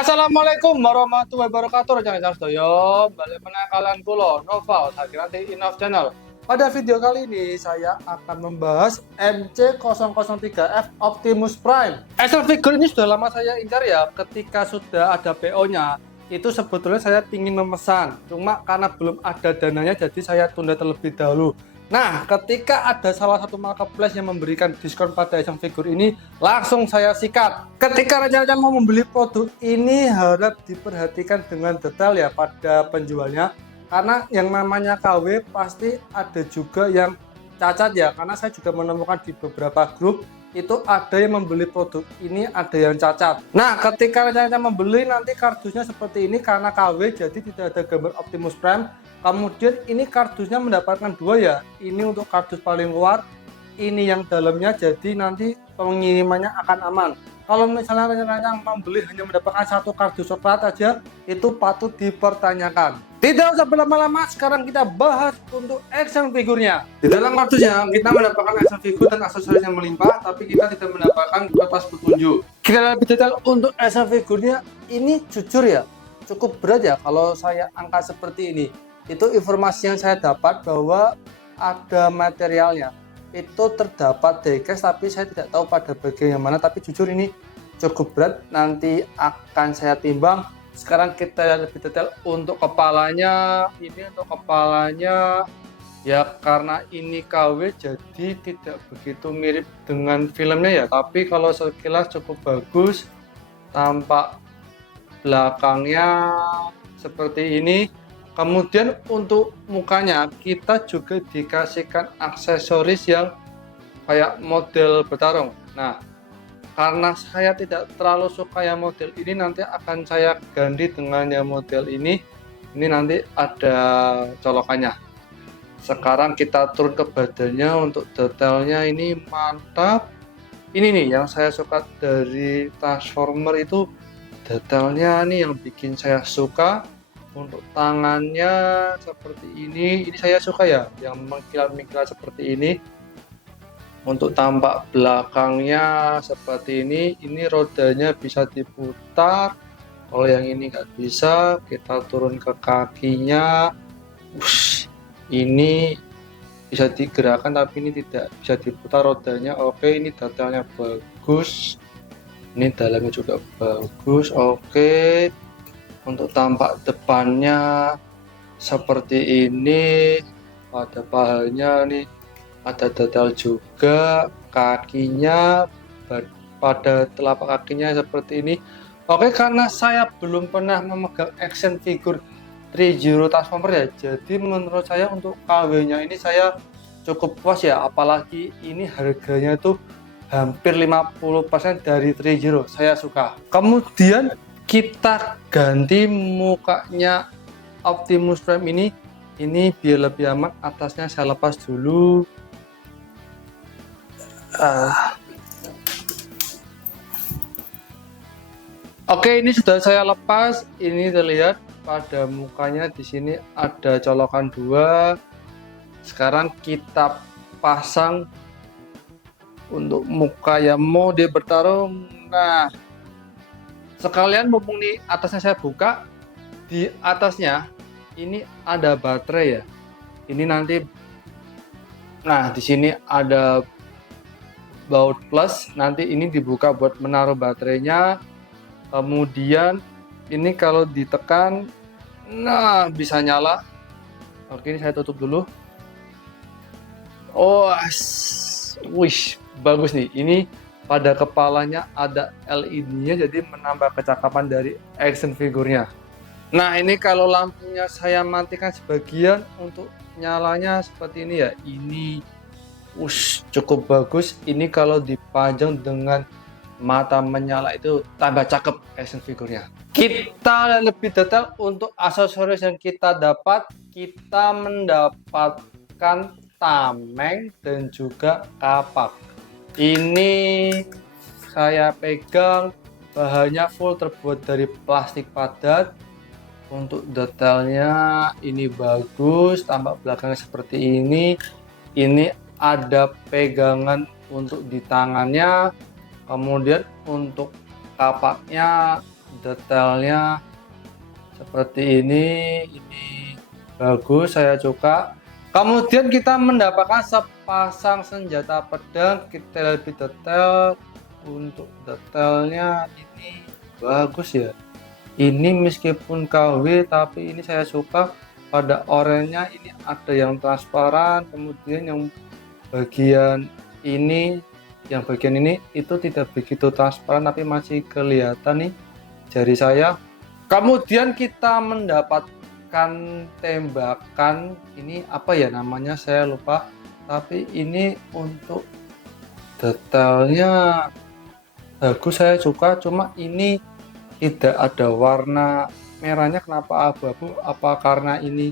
Assalamualaikum warahmatullahi wabarakatuh. Rekan-rekan sedaya, balik meneh kalian kula Nova Sakirati Innov Channel. Pada video kali ini saya akan membahas MC003F Optimus Prime. Action figure ini sudah lama saya incar ya. Ketika sudah ada PO-nya, itu sebetulnya saya ingin memesan. Cuma karena belum ada dananya, jadi saya tunda terlebih dahulu. Nah, ketika ada salah satu marketplace yang memberikan diskon pada action figure ini, langsung saya sikat. Ketika rencana mau membeli produk ini, harap diperhatikan dengan detail ya pada penjualnya. Karena yang namanya KW pasti ada juga yang cacat ya. Karena saya juga menemukan di beberapa grup, itu ada yang membeli produk ini, ada yang cacat. Nah, ketika rencana membeli, nanti kardusnya seperti ini karena KW, jadi tidak ada gambar Optimus Prime. Kemudian ini kardusnya mendapatkan dua ya, ini untuk kardus paling luar, ini yang dalamnya, jadi nanti pengirimannya akan aman. Kalau misalnya rencana membeli hanya mendapatkan satu kardus coklat aja, itu patut dipertanyakan. Tidak usah berlama-lama, sekarang kita bahas untuk action figurnya. Di dalam kardusnya kita mendapatkan action figure dan aksesoris yang melimpah, tapi kita tidak mendapatkan kertas petunjuk. Kita lebih detail untuk action figurnya, ini jujur ya, cukup berat ya kalau saya angkat seperti ini. Itu informasi yang saya dapat bahwa ada materialnya, itu terdapat diecast, tapi saya tidak tahu pada bagian yang mana. Tapi jujur ini cukup berat, nanti akan saya timbang. Sekarang kita lihat lebih detail untuk kepalanya. Ini untuk kepalanya ya, karena ini KW jadi tidak begitu mirip dengan filmnya ya, tapi kalau sekilas cukup bagus. Tampak belakangnya seperti ini. Kemudian untuk mukanya kita juga dikasihkan aksesoris yang kayak model bertarung. Nah, karena saya tidak terlalu suka yang model ini, nanti akan saya ganti dengan yang model ini. Ini nanti ada colokannya. Sekarang kita turun ke badannya untuk detailnya, ini mantap. Ini nih yang saya suka dari Transformer, itu detailnya nih yang bikin saya suka. Untuk tangannya seperti ini saya suka ya, yang mengkilat-mengkilat seperti ini. Untuk tampak belakangnya seperti ini rodanya bisa diputar. Kalau yang ini nggak bisa, kita turun ke kakinya. Ini bisa digerakkan tapi ini tidak bisa diputar rodanya. Oke, ini detailnya bagus, ini dalamnya juga bagus. Oke, untuk tampak depannya seperti ini, pada pahanya nih ada detail juga, kakinya pada telapak kakinya seperti ini. Oke, karena saya belum pernah memegang action figure 30 Transformer ya, jadi menurut saya untuk KW nya ini saya cukup puas ya, apalagi ini harganya tuh hampir 50% dari 30, saya suka. Kemudian kita ganti mukanya Optimus Prime ini biar lebih aman. Atasnya saya lepas dulu. Oke, ini sudah saya lepas. Ini terlihat pada mukanya, di sini ada colokan dua. Sekarang kita pasang untuk muka yang mau dia bertarung. Nah, sekalian mumpung nih atasnya saya buka, di atasnya ini ada baterai ya. Ini nanti, nah di sini ada baut plus, nanti ini dibuka buat menaruh baterainya. Kemudian ini kalau ditekan, nah bisa nyala. Oke, ini saya tutup dulu. Oh, wish, bagus nih. Ini pada kepalanya ada LED-nya, jadi menambah kecakapan dari action figurnya. Nah, ini kalau lampunya saya matikan sebagian, untuk nyalanya seperti ini ya. Ini cukup bagus. Ini kalau dipajang dengan mata menyala itu tambah cakep action figurnya. Kita lebih detail untuk aksesoris yang kita dapat. Kita mendapatkan tameng dan juga kapak. Ini saya pegang, bahannya full terbuat dari plastik padat. Untuk detailnya ini bagus, tampak belakangnya seperti ini. Ini ada pegangan untuk di tangannya. Kemudian untuk kapaknya detailnya seperti ini bagus, saya suka. Kemudian kita mendapatkan sepasang senjata pedang, kita lebih detail. Untuk detailnya ini bagus ya. Ini meskipun KW tapi ini saya suka pada oranye ini ada yang transparan, kemudian ini yang bagian ini itu tidak begitu transparan tapi masih kelihatan nih jari saya. Kemudian kita mendapatkan tembakan, ini apa ya namanya saya lupa, tapi ini untuk detailnya bagus, saya suka. Cuma ini tidak ada warna merahnya, kenapa abu-abu, apa karena ini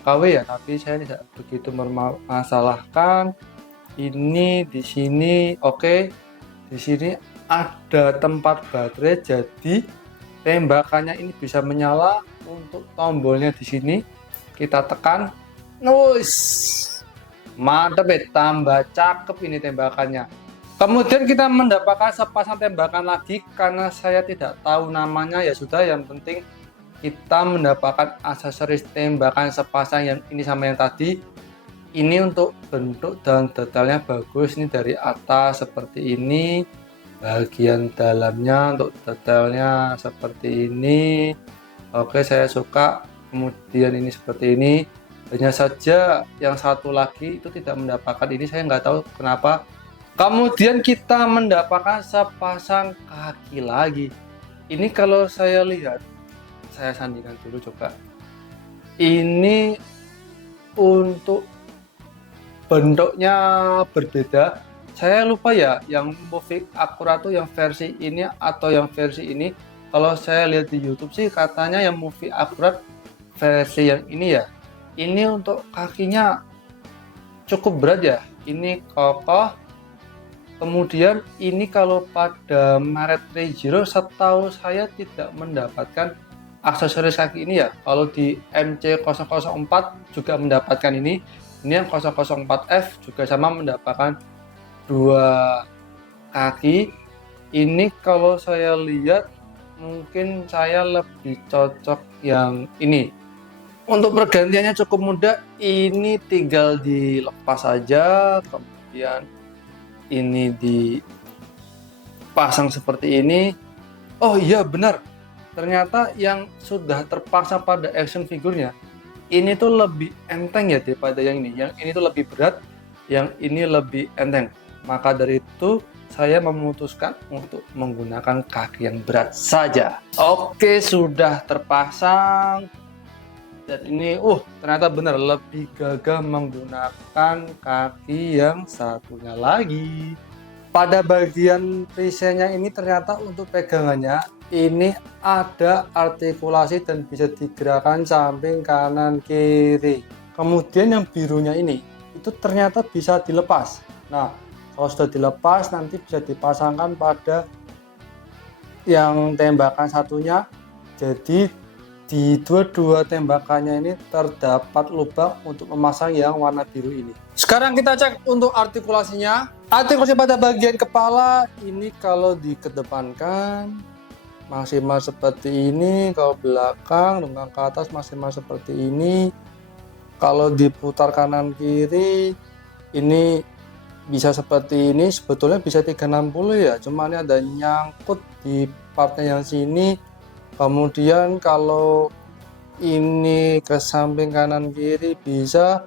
KW ya, tapi saya tidak begitu mempermasalahkan. Ini di sini oke. Di sini ada tempat baterai, jadi tembakannya ini bisa menyala. Untuk tombolnya di sini kita tekan, nuis, mantep ya, tambah cakep ini tembakannya. Kemudian kita mendapatkan sepasang tembakan lagi, karena saya tidak tahu namanya ya sudah, yang penting kita mendapatkan aksesoris tembakan sepasang yang ini sama yang tadi. Ini untuk bentuk dan detailnya bagus, ini dari atas seperti ini, bagian dalamnya untuk detailnya seperti ini. Oke, saya suka. Kemudian ini seperti ini. Hanya saja yang satu lagi itu tidak mendapatkan ini, saya nggak tahu kenapa. Kemudian kita mendapatkan sepasang kaki lagi. Ini kalau saya lihat, saya sandingkan dulu coba. Ini untuk bentuknya berbeda. Saya lupa ya, yang Movie Akurat tuh yang versi ini atau yang versi ini. Kalau saya lihat di YouTube sih katanya yang Movie Akurat versi yang ini ya. Ini untuk kakinya cukup berat ya. Ini kokoh. Kemudian ini kalau pada Maret Zero setahu saya tidak mendapatkan aksesoris kaki ini ya. Kalau di MC004 juga mendapatkan ini. Ini yang 004F juga sama mendapatkan dua kaki. Ini kalau saya lihat mungkin saya lebih cocok yang ini. Untuk pergantiannya cukup mudah, ini tinggal dilepas saja, kemudian ini dipasang seperti ini. Oh iya benar, ternyata yang sudah terpasang pada action figurnya ini tuh lebih enteng ya daripada yang ini. Yang ini tuh lebih berat, yang ini lebih enteng. Maka dari itu saya memutuskan untuk menggunakan kaki yang berat saja. Oke, sudah terpasang. Dan ini ternyata benar lebih gagah menggunakan kaki yang satunya lagi. Pada bagian perisainya ini ternyata untuk pegangannya ini ada artikulasi dan bisa digerakkan samping kanan kiri. Kemudian yang birunya ini itu ternyata bisa dilepas. Nah, kalau sudah dilepas nanti bisa dipasangkan pada yang tembakan satunya. Jadi di dua tembakannya ini terdapat lubang untuk memasang yang warna biru ini. Sekarang kita cek untuk artikulasinya. Artikulasi pada bagian kepala ini kalau dikedepankan maksimal seperti ini, kalau belakang dengan ke atas maksimal seperti ini. Kalau diputar kanan kiri ini bisa seperti ini. Sebetulnya bisa 360 ya, cuma ini ada nyangkut di partnya yang sini. Kemudian kalau ini ke samping kanan kiri bisa.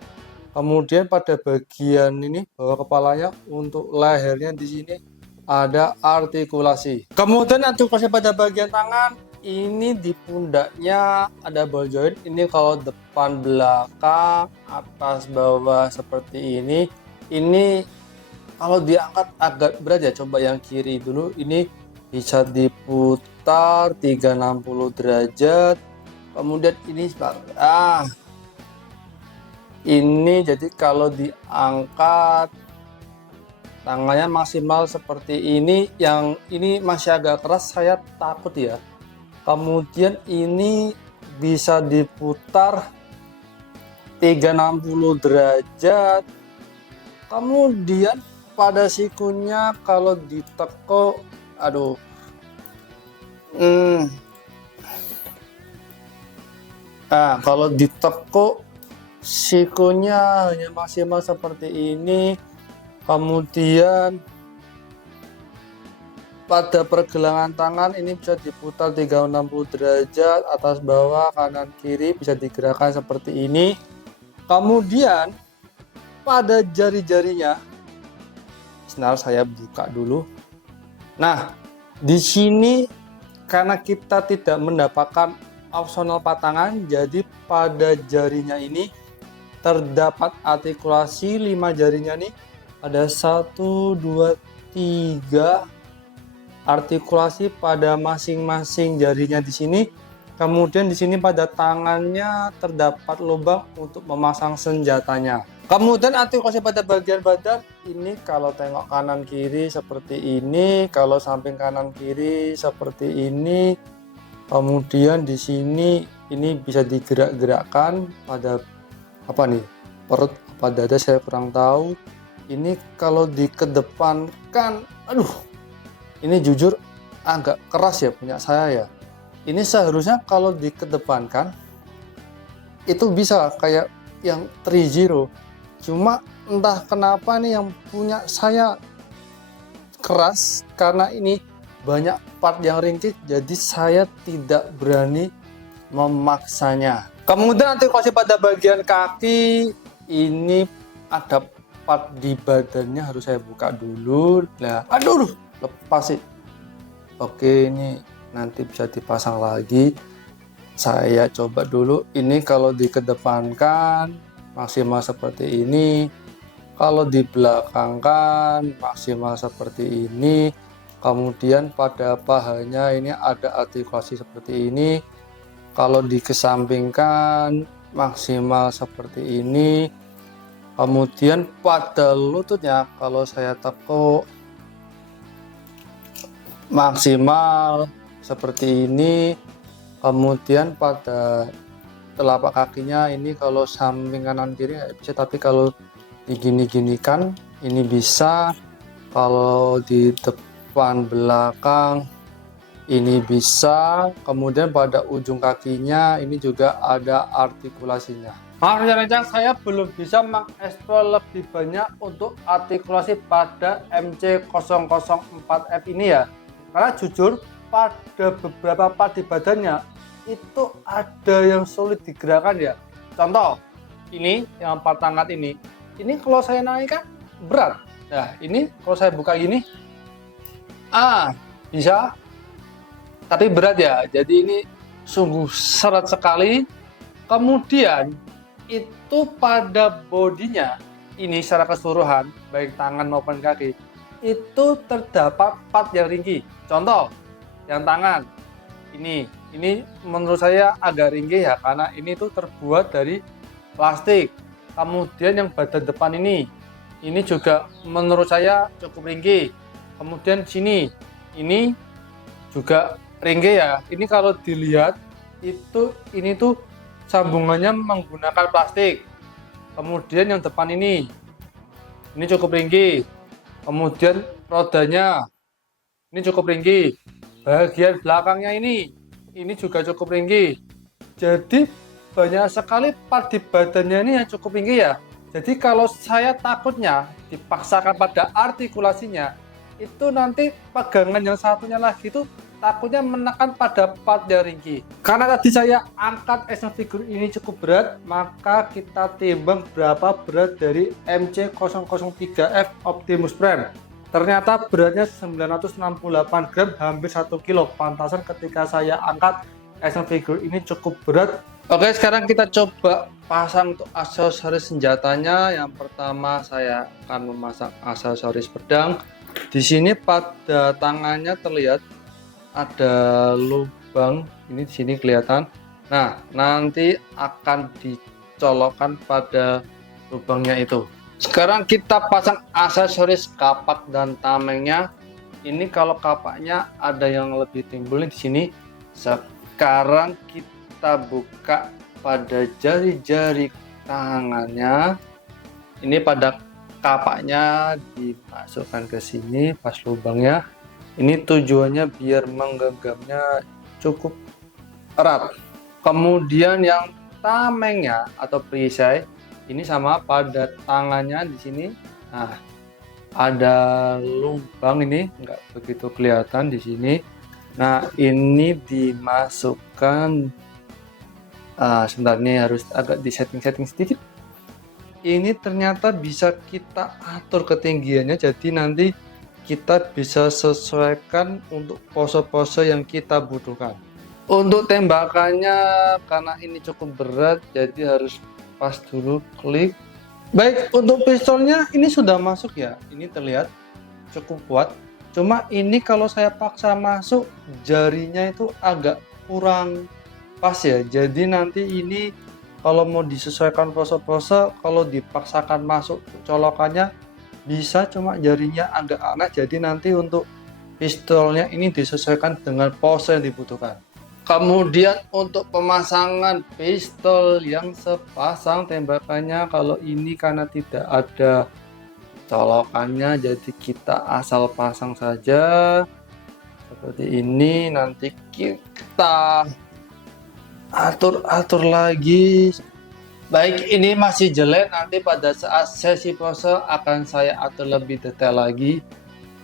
Kemudian pada bagian ini bawah kepalanya untuk lehernya di sini ada artikulasi. Kemudian artikulasi pada bagian tangan ini di pundaknya ada ball joint. Ini kalau depan belakang atas bawah seperti ini. Ini kalau diangkat agak berat ya. Coba yang kiri dulu, ini bisa diputar 360 derajat. Kemudian ini ini jadi kalau diangkat tangannya maksimal seperti ini. Yang ini masih agak keras, saya takut ya. Kemudian ini bisa diputar 360 derajat. Kemudian pada sikunya kalau diteko, Nah, kalau ditekuk sikunya hanya maksimal seperti ini. Kemudian pada pergelangan tangan ini bisa diputar 360 derajat, atas bawah, kanan kiri bisa digerakkan seperti ini. Kemudian pada jari-jarinya, sebentar saya buka dulu. Nah, di sini karena kita tidak mendapatkan opsional patangan, jadi pada jarinya ini terdapat artikulasi 5 jarinya nih. Ada 1, 2, 3 artikulasi pada masing-masing jarinya di sini. Kemudian di sini pada tangannya terdapat lubang untuk memasang senjatanya. Kemudian artikulasi pada bagian badan ini kalau tengok kanan kiri seperti ini, kalau samping kanan kiri seperti ini. Kemudian di sini ini bisa digerak-gerakkan pada apa nih? Perut apa dada saya kurang tahu. Ini kalau dikedepankan, aduh, ini jujur agak keras ya punya saya ya. Ini seharusnya kalau dikedepankan itu bisa kayak yang 3-0. Cuma entah kenapa nih yang punya saya keras, karena ini banyak part yang ringkih, jadi saya tidak berani memaksanya. Kemudian artikulasi pada bagian kaki ini ada part di badannya, harus saya buka dulu. Nah, aduh, lepas sih. Oke, ini nanti bisa dipasang lagi. Saya coba dulu. Ini kalau dikedepankan maksimal seperti ini, kalau dibelakangkan maksimal seperti ini. Kemudian pada pahanya ini ada artikulasi seperti ini. Kalau dikesampingkan maksimal seperti ini. Kemudian pada lututnya kalau saya tekuk maksimal seperti ini. Kemudian pada telapak kakinya ini kalau samping kanan kiri nggak bisa, tapi kalau digini-ginikan ini bisa. Kalau di depan belakang ini bisa. Kemudian pada ujung kakinya ini juga ada artikulasinya. Maaf rencang, saya belum bisa mengeksplor lebih banyak untuk artikulasi pada MC004F ini ya, karena jujur pada beberapa part di badannya itu ada yang sulit digerakkan ya. Contoh ini yang part tangan ini kalau saya naikkan berat. Nah ini kalau saya buka gini bisa, tapi berat ya, jadi ini sungguh seret sekali. Kemudian itu pada bodinya ini secara keseluruhan baik tangan maupun kaki itu terdapat part yang ringkih. Contoh yang tangan ini menurut saya agak ringkih ya, karena ini tuh terbuat dari plastik. Kemudian yang badan depan ini juga menurut saya cukup ringkih. Kemudian sini ini juga ringkih ya. Ini kalau dilihat ini tuh sambungannya menggunakan plastik. Kemudian yang depan ini cukup ringkih. Kemudian rodanya ini cukup ringkih. Bagian belakangnya ini juga cukup ringkih. Jadi banyak sekali part di badannya ini yang cukup ringkih ya. Jadi kalau saya takutnya dipaksakan pada artikulasinya, itu nanti pegangan yang satunya lagi itu takutnya menekan pada part yang ringkih. Karena tadi saya angkat action figure ini cukup berat, maka kita timbang berapa berat dari MC003F Optimus Prime. Ternyata beratnya 968 gram, hampir 1 kilo. Pantasan ketika saya angkat action figure ini cukup berat. Oke, sekarang kita coba pasang untuk aksesoris senjatanya. Yang pertama saya akan memasang aksesoris pedang. Di sini pada tangannya terlihat ada lubang, ini di sini kelihatan. Nah, nanti akan dicolokkan pada lubangnya itu. Sekarang kita pasang aksesoris kapak dan tamengnya. Ini kalau kapaknya ada yang lebih timbul di sini. Sekarang kita buka pada jari-jari tangannya. Ini pada kapaknya dimasukkan ke sini pas lubangnya. Ini tujuannya biar menggenggamnya cukup erat. Kemudian yang tamengnya atau perisai ini sama pada tangannya di sini. Nah, ada lubang ini nggak begitu kelihatan di sini. Nah, ini dimasukkan. Sebentar, ini harus agak di setting sedikit. Ini ternyata bisa kita atur ketinggiannya, jadi nanti kita bisa sesuaikan untuk pose-pose yang kita butuhkan. Untuk tembakannya, karena ini cukup berat, jadi harus pas dulu klik. Baik, untuk pistolnya ini sudah masuk ya, ini terlihat cukup kuat. Cuma ini kalau saya paksa masuk, jarinya itu agak kurang pas ya. Jadi nanti ini kalau mau disesuaikan pose-pose, kalau dipaksakan masuk colokannya bisa, cuma jarinya agak aneh. Jadi nanti untuk pistolnya ini disesuaikan dengan pose yang dibutuhkan. Kemudian untuk pemasangan pistol yang sepasang tembakannya, kalau ini karena tidak ada colokannya, jadi kita asal pasang saja seperti ini. Nanti kita atur lagi. Baik, ini masih jelek, nanti pada saat sesi pose akan saya atur lebih detail lagi.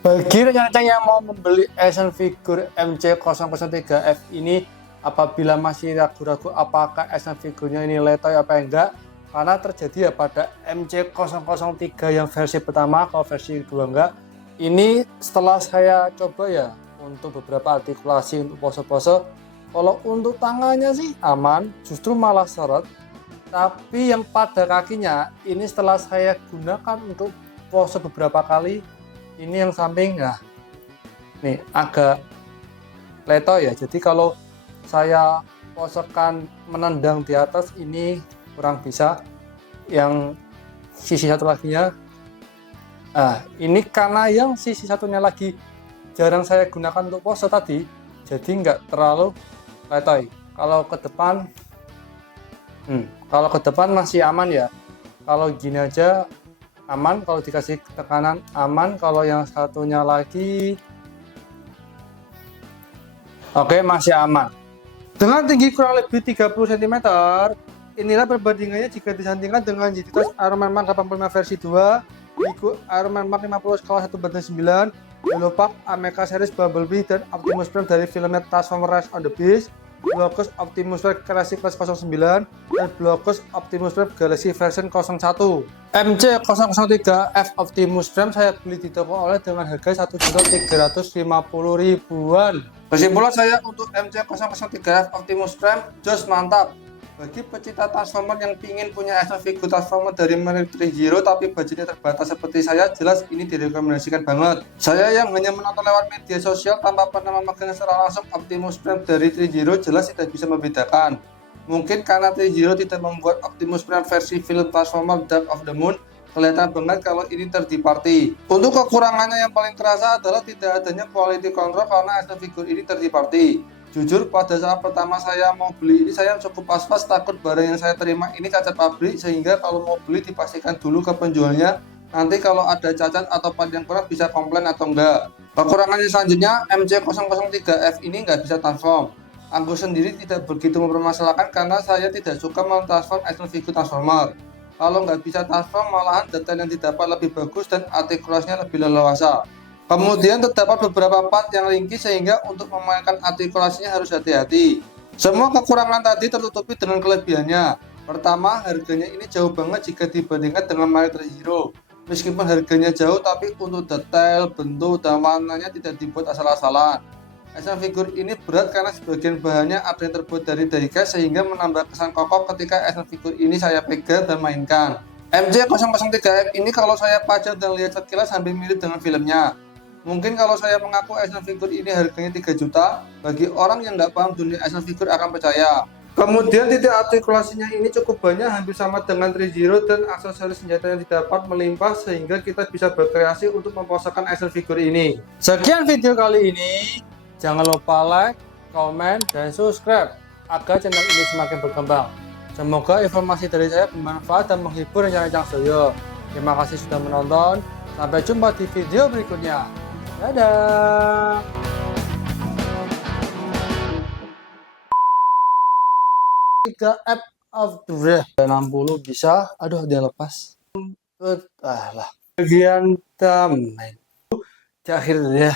Bagi rekan-rekan yang mau membeli action figure MC003F ini, apabila masih ragu-ragu apakah action figurnya ini letoy apa enggak, karena terjadi ya pada MC003 yang versi pertama, kalau versi kedua enggak. Ini setelah saya coba ya untuk beberapa artikulasi untuk pose-pose, kalau untuk tangannya sih aman, justru malah seret. Tapi yang pada kakinya ini setelah saya gunakan untuk pose beberapa kali, ini yang samping ya, nih agak letoy ya. Jadi kalau saya posekan menendang di atas ini kurang bisa. Yang sisi satu laginya, ini karena yang sisi satunya lagi jarang saya gunakan untuk pose tadi, jadi nggak terlalu letoy. Kalau ke depan masih aman ya. Kalau gini aja aman, kalau dikasih tekanan aman. Kalau yang satunya lagi oke, masih aman. Dengan tinggi kurang lebih 30 cm, inilah perbandingannya jika disandingkan dengan identitas Iron Man Mark 85 versi 2, Lego Iron Man Mark 50 skala 1/9, Velopack Ameca Series Bumblebee dan Optimus Prime dari filmnya Transformers Rise on the Beast, Blockus Optimus Prime Galaxy Class 09, dan Blockus Optimus Prime Galaxy version 01. MC003F Optimus Prime saya beli di toko oleh dengan harga Rp1.350.000-an. Kesimpulan saya untuk MC003F Optimus Prime, jos mantap. Bagi pecinta Transformer yang ingin punya action figure Transformer dari merek Three-Zero tapi budgetnya terbatas seperti saya, jelas ini direkomendasikan banget. Saya yang hanya menonton lewat media sosial tanpa pernah memegang secara langsung Optimus Prime dari Three-Zero, jelas tidak bisa membedakan. Mungkin karena Three-Zero tidak membuat Optimus Prime versi film Transformer Dark of the Moon kelihatan banget kalau ini third party. Untuk kekurangannya yang paling terasa adalah tidak adanya quality control karena action figure ini third party. Jujur, pada saat pertama saya mau beli ini saya cukup was-was, takut barang yang saya terima ini cacat pabrik, sehingga kalau mau beli dipastikan dulu ke penjualnya, nanti kalau ada cacat atau part yang kurang bisa komplain atau enggak. Kekurangannya selanjutnya, MC003F ini nggak bisa transform. Aku sendiri tidak begitu mempermasalahkan karena saya tidak suka mentransform action figure Transformer. Kalau nggak bisa transform, malahan detail yang didapat lebih bagus dan artikulasinya lebih leluasa. Kemudian terdapat beberapa part yang ringkih sehingga untuk memainkan artikulasinya harus hati-hati. Semua kekurangan tadi tertutupi dengan kelebihannya. Pertama, harganya ini jauh banget jika dibandingkan dengan merek Three-Zero. Meskipun harganya jauh, tapi untuk detail, bentuk, dan warnanya tidak dibuat asal-asalan. Action figure ini berat karena sebagian bahannya ada yang terbuat dari diecast sehingga menambah kesan kokoh ketika action figure ini saya pegang dan mainkan. MC003F ini kalau saya pajang dan lihat sekilas hampir mirip dengan filmnya. Mungkin kalau saya mengaku action figure ini harganya 3 juta, bagi orang yang nggak paham dunia action figure akan percaya. Kemudian titik artikulasinya ini cukup banyak, hampir sama dengan Three-Zero, dan aksesoris senjata yang didapat melimpah sehingga kita bisa berkreasi untuk memposakan action figure ini. Sekian video kali ini, jangan lupa like, komen, dan subscribe agar channel ini semakin berkembang. Semoga informasi dari saya bermanfaat dan menghibur rekan-rekan saya. Terima kasih sudah menonton, sampai jumpa di video berikutnya. Dadah. 3F Udah 60 bisa. Aduh, dia lepas. Lah. Bagian tamen. Terakhir ya.